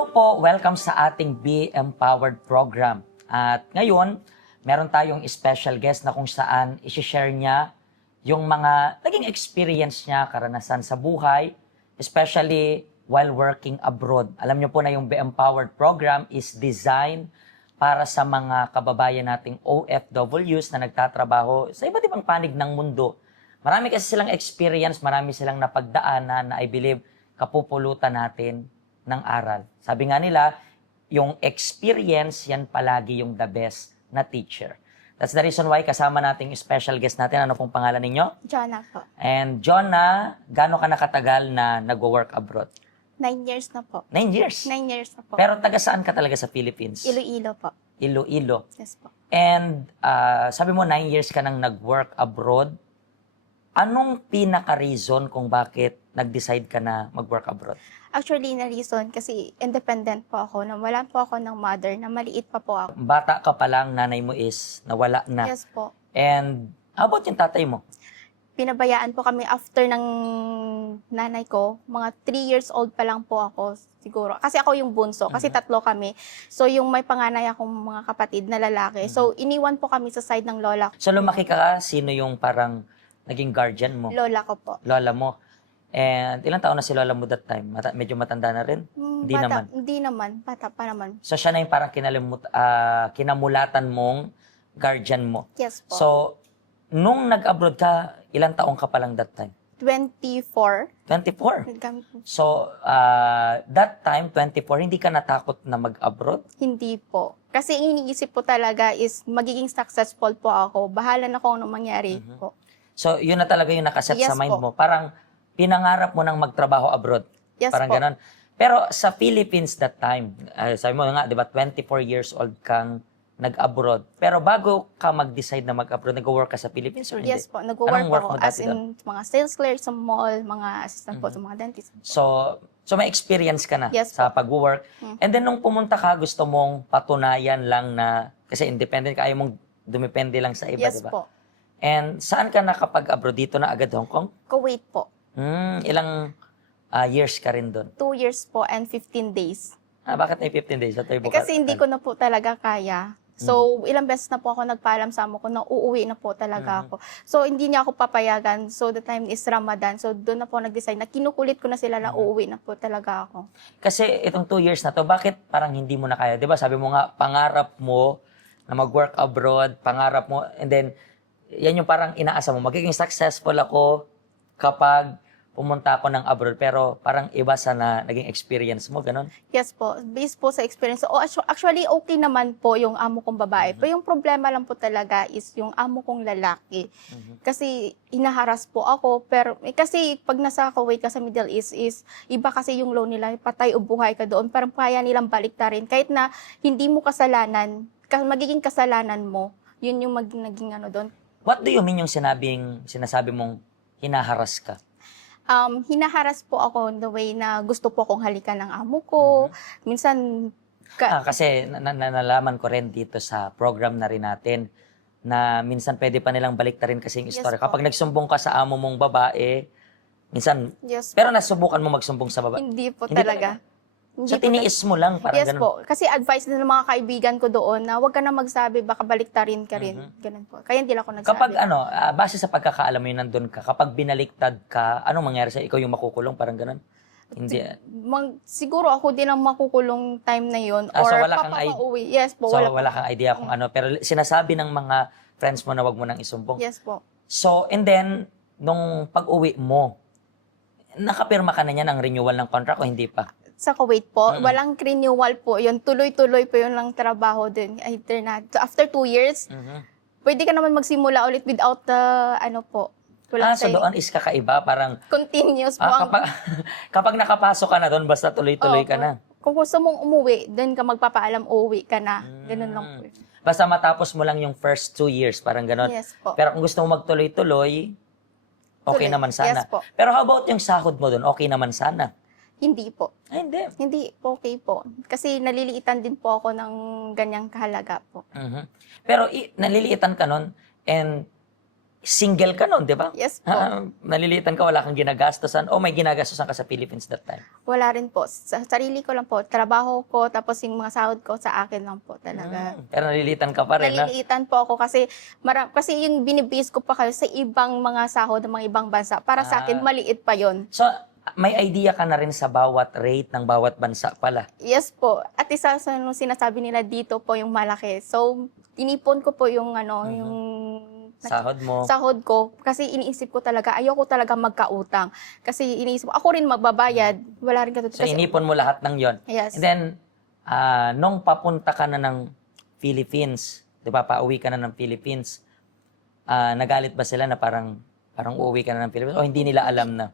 Hello po! Welcome sa ating Be Empowered program. At ngayon, meron tayong special guest na kung saan isi-share niya yung mga naging experience niya, karanasan sa buhay, especially while working abroad. Alam niyo po na yung Be Empowered program is designed para sa mga kababayan nating OFWs na nagtatrabaho sa iba't ibang panig ng mundo. Marami kasi silang experience, marami silang napagdaanan na I believe kapupulutan natin ng aral. Sabi nga nila, yung experience, yan palagi yung the best na teacher. That's the reason why kasama nating special guest natin. Ano pong pangalan ninyo? Jonna po. And Jonna, gaano ka nakatagal na nag-work abroad? 9 years na po. 9 years? 9 years na po. Pero taga saan ka talaga sa Philippines? Iloilo po. Iloilo. Yes po. And sabi mo 9 years ka nang nag-work abroad. Anong pinaka-reason kung bakit nag-decide ka na mag-work abroad? Actually, na reason kasi independent po ako. Wala po ako ng mother na maliit pa po ako. Bata ka pa lang, nanay mo is nawala na. Yes po. And how about yung tatay mo? Pinabayaan po kami after ng nanay ko. Mga 3 years old pa lang po ako siguro. Kasi ako yung bunso. Kasi tatlo kami. So, yung may panganay akong mga kapatid na lalaki. So, iniwan po kami sa side ng lola ko. So lumaki ka, sino yung parang naging guardian mo? Lola ko po. Lola mo. And ilang taon na si lola mo that time? Medyo matanda na rin? Hindi Bata, naman. Hindi naman. Bata pa naman. So siya na yung parang kinamulatan mong guardian mo. Yes po. So, nung nag-abroad ka, ilang taong ka pa lang that time? 24. 24. Nagkamit po. So, that time, 24, hindi ka natakot na mag-abroad? Hindi po. Kasi iniisip po talaga is magiging successful po ako. Bahala na kung anong mangyari po. So, yun na talaga yung nakaset Yes sa mind po. mo. Parang pinangarap mo ng magtrabaho abroad. Yes Parang po. ganon. Pero sa Philippines that time, sabi mo nga, di ba, 24 years old kang nag-abroad. Pero bago ka mag-decide na mag-abroad, nag-work ka sa Philippines or hindi? Yes po. Nag-work Anong work po mo ako as dati in mga sales clerk sa mall, mga assistant po sa mga dentist. So may experience ka na Yes sa po. pag-work. And then nung pumunta ka, gusto mong patunayan lang na, kasi independent ka, ayaw mong dumepende lang sa iba, Yes di ba? po. And saan ka nakapag-abroad? Dito na agad Hong Kong? Kuwait po. Ilang years ka rin doon? 2 years po and 15 days. Bakit may 15 days? Ito Kasi hindi ko na po talaga kaya. So, ilang beses na po ako nagpaalam sa amo ko na uuwi na po talaga ako. So, hindi niya ako papayagan. So, the time is Ramadan. So, doon na po nag-decide na kinukulit ko na sila na uuwi na po talaga ako. Kasi itong 2 years na to, bakit parang hindi mo na kaya? Di ba sabi mo nga, pangarap mo na mag-work abroad, pangarap mo, and then, yan yung parang inaasa mo, magiging successful ako kapag pumunta ako ng abroad, pero parang iba sa na naging experience mo, ganun? Yes po, based po sa experience. So, actually, okay naman po yung amo kong babae. Pero yung problema lang po talaga is yung amo kong lalaki. Kasi hinaharas po ako. Pero kasi pag nasa Kuwait ka sa Middle East is iba kasi yung law nila, patay o buhay ka doon. Parang kaya nilang baliktarin. Kahit na hindi mo kasalanan, magiging kasalanan mo, yun yung naging ano doon. What do you mean yung sinasabi mong hinaharas ka? Hinaharas po ako in the way na gusto po akong halikan ng amo ko. Minsan, Kasi nalaman ko rin dito sa program na rin natin na minsan pwede pa nilang baliktarin kasi yung Yes story. po. Kapag nagsumbong ka sa amo mong babae, minsan, yes po, pero nasubukan mo magsumbong sa babae. hindi po Hindi talaga. So tiniis mo lang, parang Yes ganun. po. Kasi advice din ng mga kaibigan ko doon na huwag ka na magsabi, baka baliktarin ka rin. Ganun po. Kaya hindi lang ako nagsabi. Kapag base sa pagkakaalam mo yun, nandun ka, kapag binaliktad ka, anong mangyari sa'yo? Ikaw yung makukulong, parang ganun? Hindi. Siguro ako din ang makukulong time na yon So or wala kang papapauwi. Yes po. So Wala wala po. kang idea kung ano. Pero sinasabi ng mga friends mo na wag mo nang isumbong. Yes po. So, and then, nung pag-uwi mo, nakapirma ka na niya ng renewal ng contract o hindi pa? Sa Kuwait po, walang renewal po yun. Tuloy-tuloy po yun lang trabaho din. Either na. So after 2 years, pwede ka naman magsimula ulit without the, ano po. So doon is kakaiba, parang Continuous po. ang- kapag nakapasok ka na doon, basta tuloy-tuloy ka Opo. na. Kung gusto mong umuwi, doon ka magpapaalam, uuwi ka na. Ganun lang po. Basta matapos mo lang yung first 2 years, parang ganon. Yes po. Pero kung gusto mo magtuloy-tuloy, okay Tuloy. naman sana. Yes po. Pero how about yung sahod mo doon? Okay naman sana. Hindi po. Ay, hindi. Hindi po okay po. Kasi naliliitan din po ako ng ganyang kahalaga po. Pero naliliitan ka nun and single ka nun, di ba? Yes po. Nalilitan ka, wala kang ginagastosan, o may ginagastosan ka sa Philippines that time? Wala rin po. Sa sarili ko lang po. Trabaho ko, tapos yung mga sahod ko sa akin lang po talaga. Pero nalilitan ka pa rin, ha? Naliliitan po ako kasi kasi yung binibase ko pa kayo sa ibang mga sahod ng mga ibang bansa. Para sa akin, maliit pa yon. So, may idea ka na rin sa bawat rate ng bawat bansa pala. Yes po. At isa sa nung sinasabi nila dito po yung malaki. So, tinipon ko po yung yung Sahod mo. sahod ko kasi iniisip ko talaga, ayoko talaga magkautang. Kasi iniisip ko, ako rin magbabayad. Wala rin So, inipon mo lahat ng yon. Yes. And then, nung papunta ka na ng Philippines, di ba, pauwi ka na ng Philippines, nagalit ba sila na parang uuwi ka na ng Philippines o hindi nila alam na?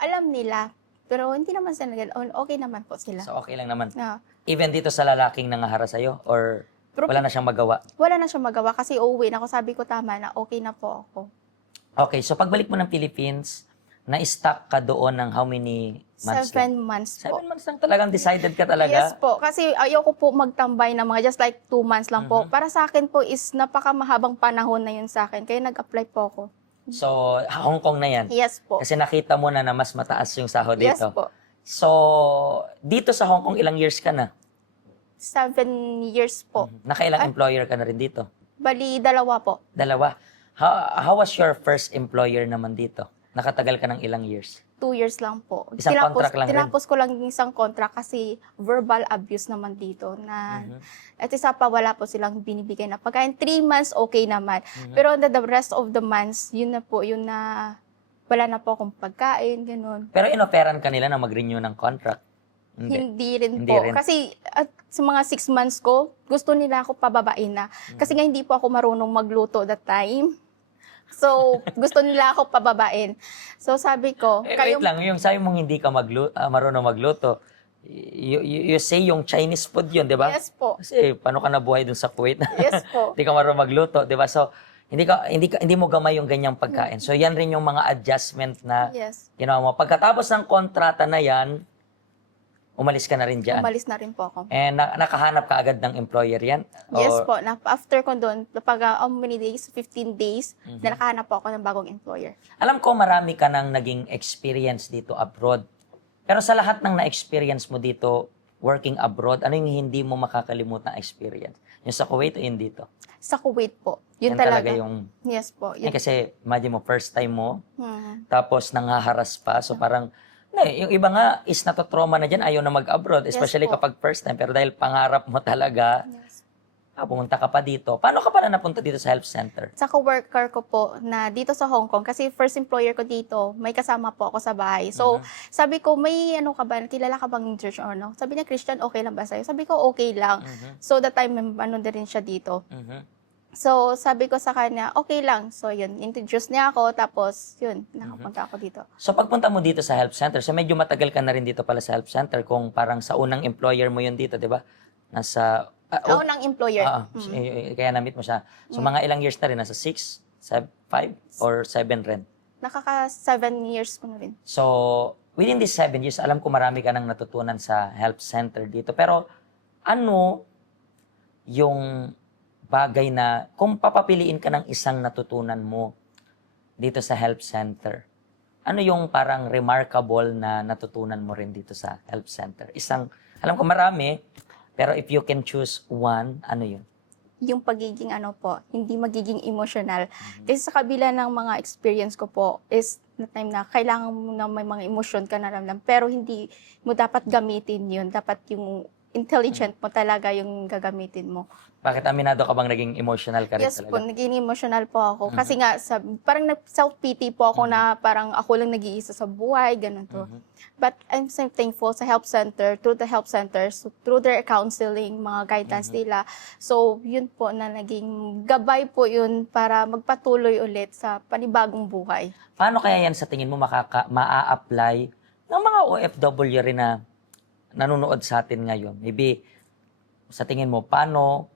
Alam nila, pero hindi naman sila okay naman po sila. So, okay lang naman. Ah. Even dito sa lalaking nangahara sa'yo or Pero wala na siyang magawa? wala na siyang magawa kasi uuwi na ako. Sabi ko tama na, okay na po ako. Okay, so pagbalik mo ng Philippines, na-stuck ka doon ng how many months? 7 months po. 7 months lang talagang decided ka talaga? Yes po, kasi ayoko po magtambay na mga just like 2 months lang po. Para sa akin po is napakamahabang panahon na yun sa akin. Kaya nag-apply po ako. So, Hong Kong na yan? Yes po. Kasi nakita mo na mas mataas yung sahod Yes dito. po. So, dito sa Hong Kong, ilang years ka na? 7 years po. Nakailang employer ka na rin dito? Bali, 2 po. 2. How was your first employer naman dito? Nakatagal ka ng ilang years? 2 years lang po. Isang contract lang rin? Tinapos ko lang yung isang contract kasi verbal abuse naman dito. At isa pa, wala po silang binibigay na pagkain. 3 months, okay naman. Pero the rest of the months, yun na po, yun na wala na po akong pagkain, ganun. Pero inoferan ka nila na mag-renew ng contract? Hindi rin Hindi po. rin. Kasi sa mga 6 months ko, gusto nila ako pababain na. Kasi nga hindi po ako marunong magluto that time. So, gusto nila ako pababain. So, sabi ko, Wait lang, yung sabi mong hindi ka marunong magluto, you say yung Chinese food yun, di ba? Yes po. Kasi paano ka nabuhay dun sa Kuwait? Yes po. Hindi ka marunong magluto, di ba? So, hindi mo gamay yung ganyang pagkain. So, yan rin yung mga adjustment na Yes. ginawa mo. Pagkatapos ng kontrata na yan, umalis ka na rin dyan. Umalis na rin po ako. And nakahanap ka agad ng employer yan? Yes Or- po. After ko doon, pag how many days? 15 days, na nakahanap po ako ng bagong employer. Alam ko marami ka nang naging experience dito abroad. Pero sa lahat ng na-experience mo dito, working abroad, ano yung hindi mo makakalimutang experience? Yung sa Kuwait o yung dito? Sa Kuwait po. Yun Yan talaga. yung... Yes po. Eh, kasi imagine mo, first time mo, Hmm. tapos nangaharas pa. So parang, yung iba nga is natotrauma na dyan, ayaw na mag-abroad, especially po. kapag first time. Pero dahil pangarap mo talaga, Yes. pumunta ka pa dito. Paano ka pa na napunta dito sa health center? Sa coworker ko po na dito sa Hong Kong, kasi first employer ko dito, may kasama po ako sa bahay. So, sabi ko, may ano ka ba, kilala ka bang church or no? Sabi niya, Christian, okay lang ba sa'yo? Sabi ko, okay lang. So, that time, ano na rin siya dito. So, sabi ko sa kanya, okay lang. So, yun, introduce niya ako, tapos, yun, nakapunta ako dito. So pagpunta mo dito sa health center, so medyo matagal ka na rin dito pala sa health center kung parang sa unang employer mo yun dito, di ba? Nasa... Ako ng employer. Kaya na-meet mo siya. So mga ilang years na rin? Nasa 6, 5, or 7 rin? Nakaka 7 years ko na rin. So within these 7 years, alam ko marami ka nang natutunan sa health center dito. Pero ano yung bagay na kung papapiliin ka ng isang natutunan mo dito sa health center, ano yung parang remarkable na natutunan mo rin dito sa health center? Alam ko marami, pero if you can choose one, ano yun? Yung pagiging hindi magiging emotional. Kasi sa kabila ng mga experience ko po is na time na kailangan mo na may mga emosyon ka naramdaman, pero hindi mo dapat gamitin yun. Dapat yung intelligent mo talaga yung gagamitin mo. Bakit aminado ka bang naging emotional ka rin Yes po, talaga? naging emotional po ako. Kasi nga, parang self-pity po ako na parang ako lang nag-iisa sa buhay, ganun to. But I'm so thankful sa health center, through the health centers, through their counseling, mga guidance nila. So, yun po na naging gabay po yun para magpatuloy ulit sa panibagong buhay. Paano kaya yan sa tingin mo maa-apply ng mga OFW rin na nanonood sa atin ngayon? Maybe sa tingin mo, paano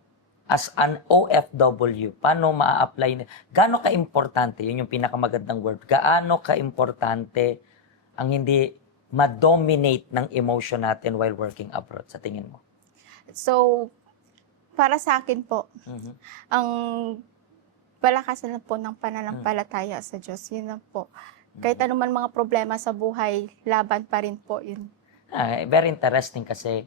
as an OFW, paano maa-apply? Gaano ka-importante, yun yung pinakamagandang word, gaano ka-importante ang hindi ma-dominate ng emotion natin while working abroad, sa tingin mo? So, para sa akin po, ang palakasan lang po ng pananampalataya sa Diyos. Yun lang po. Kahit anuman mga problema sa buhay, laban pa rin po yun. Very interesting kasi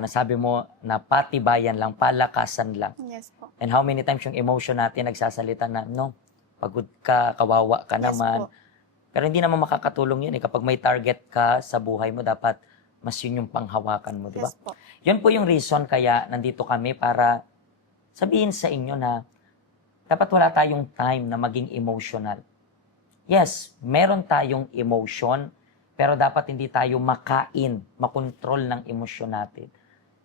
nasabi mo na patibayan lang, palakasan lang. Yes po. And how many times yung emotion natin nagsasalita na, no, pagod ka, kawawa ka Yes naman. po. Pero hindi naman makakatulong yun. Kapag may target ka sa buhay mo, dapat mas yun yung panghawakan mo, di ba? Yes po. Yun po yung reason kaya nandito kami para sabihin sa inyo na dapat wala tayong time na maging emotional. Yes, meron tayong emotion, pero dapat hindi tayo makontrol ng emosyon natin.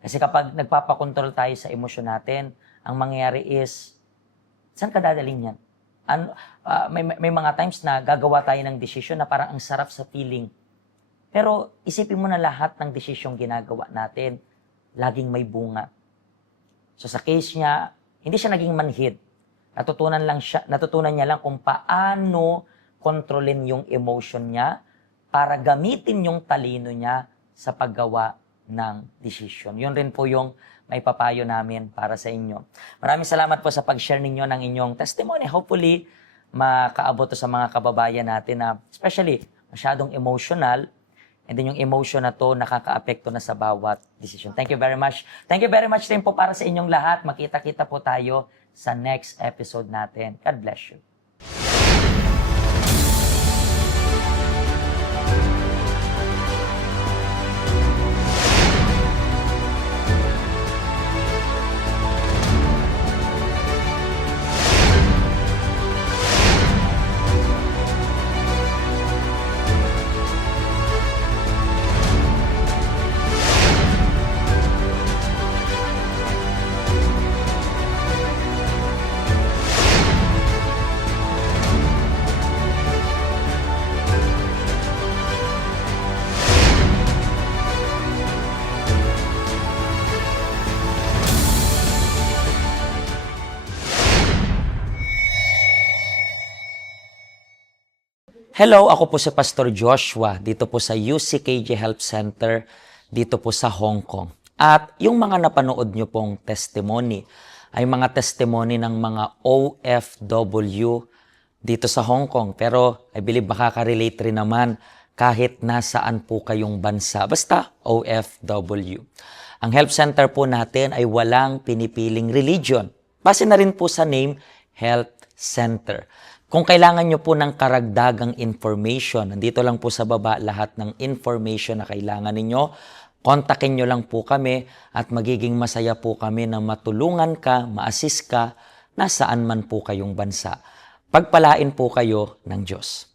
Kasi kapag nagpapakontrol tayo sa emosyon natin, ang mangyayari is, saan ka dadalhin yan? May mga times na gagawa tayo ng desisyon na parang ang sarap sa feeling. Pero isipin mo na lahat ng desisyong ginagawa natin, laging may bunga. So sa case niya, hindi siya naging manhid. Natutunan niya lang kung paano kontrolin yung emotion niya para gamitin yung talino niya sa paggawa ng desisyon. Yun rin po yung may papayo namin para sa inyo. Maraming salamat po sa pag-share ninyo ng inyong testimony. Hopefully, makaabot to sa mga kababayan natin na especially masyadong emotional, and then yung emotion na to nakaka-apekto na sa bawat desisyon. Thank you very much. Thank you very much din po para sa inyong lahat. Makita-kita po tayo sa next episode natin. God bless you. Hello, ako po si Pastor Joshua dito po sa UCKJ Health Center dito po sa Hong Kong. At yung mga napanood nyo pong testimony ay mga testimony ng mga OFW dito sa Hong Kong. Pero I believe makaka-relate rin naman kahit nasaan po kayong bansa. Basta OFW. Ang health center po natin ay walang pinipiling religion. Base na rin po sa name, Health Center. Kung kailangan nyo po ng karagdagang information, nandito lang po sa baba lahat ng information na kailangan ninyo. Kontakin nyo lang po kami at magiging masaya po kami na matulungan ka, ma-assist ka, nasaan man po kayong bansa. Pagpalain po kayo ng Diyos.